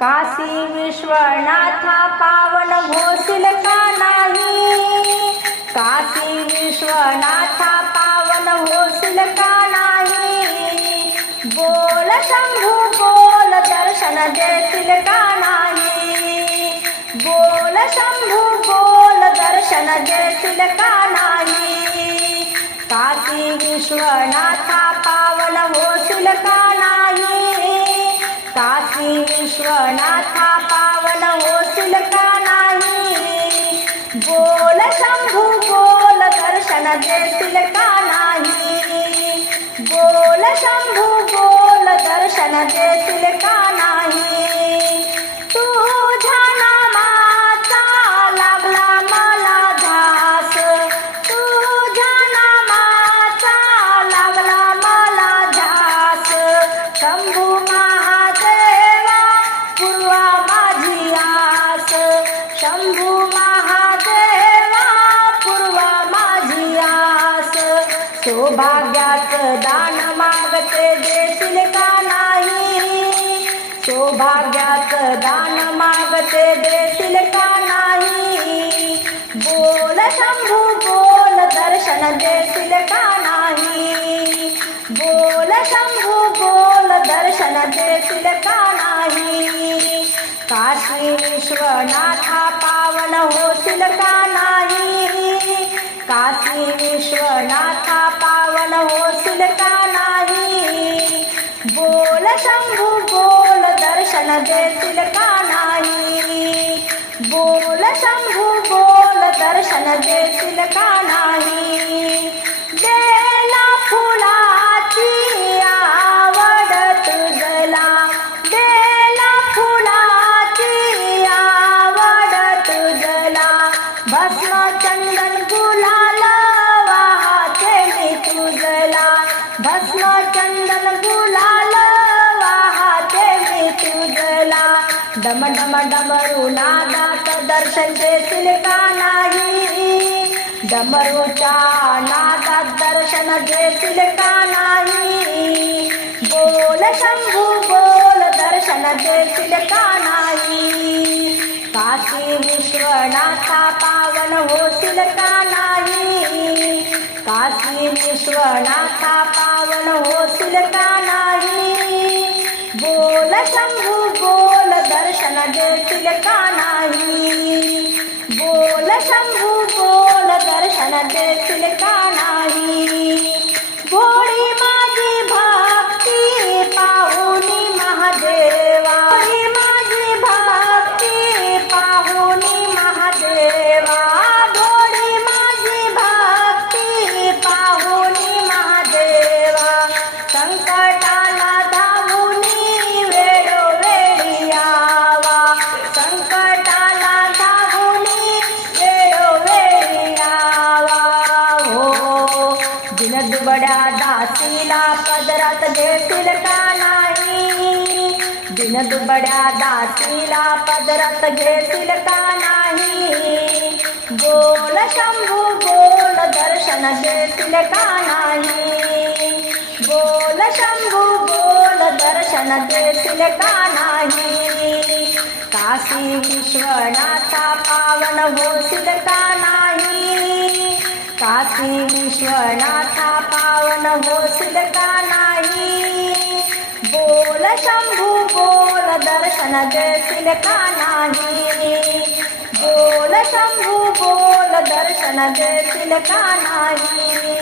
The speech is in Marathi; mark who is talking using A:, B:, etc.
A: काशी विश्वनाथा पावन घोषिल का नाही? काशी विश्वनाथा पावन घोषिल का नाही? बोल शंभू बोल दर्शन देशील का नाही? बोल शंभू बोल दर्शन देशील का नाही? काशी विश्वनाथा पावन होशील का नाही? काशी विश्वनाथा पावन होशील का नाही बोल शंभू बोल दर्शन देशील का नाही बोल शंभू बोल दर्शन देशील का नाही. सौभाग्याच दान मागते देशील का नाही? सौभाग्याच दान मागते देशील का नाही? बोल शंभू बोल दर्शन देशील का नाही? बोल शंभू बोल दर्शन देशील का नाही? काशी विश्वनाथा पा शंभू बोल दर्शन देशील का बोल शंभू बोल दर्शन देशील का नाही? बेला फुलाची आवड तुझला. बेला फुलाची आवड तुझला. भस्म चंदन डम डम डमरू नादात दर्शन देतील का नाही. डमरूच्या नादात दर्शन देतील का नाही. बोल शंभू बोल दर्शन देतील का नाही. काशी विश्वनाथा पावन होतील का नाही. काशी विश्वनाथा पावन होतील का नाही. बोल शंभू बोल दर्शन देतील का नाही? बोल शंभू बोल दर्शन देतील का दिनदुबड्या दिन दुबड्या दासीला पदरात घेतील का नाही? दिन दुबड्या दासीला पदरात घेतील का नाही? गोल शंभू गोल दर्शन घेतील का नाही? गोल शंभू गोल दर्शन घेतील का नाही? काशी विश्वनाथा पावन होशील का नाही? काशी विश्वनाथा पावन होशील का नाही. बोल शंभू बोल दर्शन देशील का नाही. बोल शंभू बोल दर्शन देशील का नाही.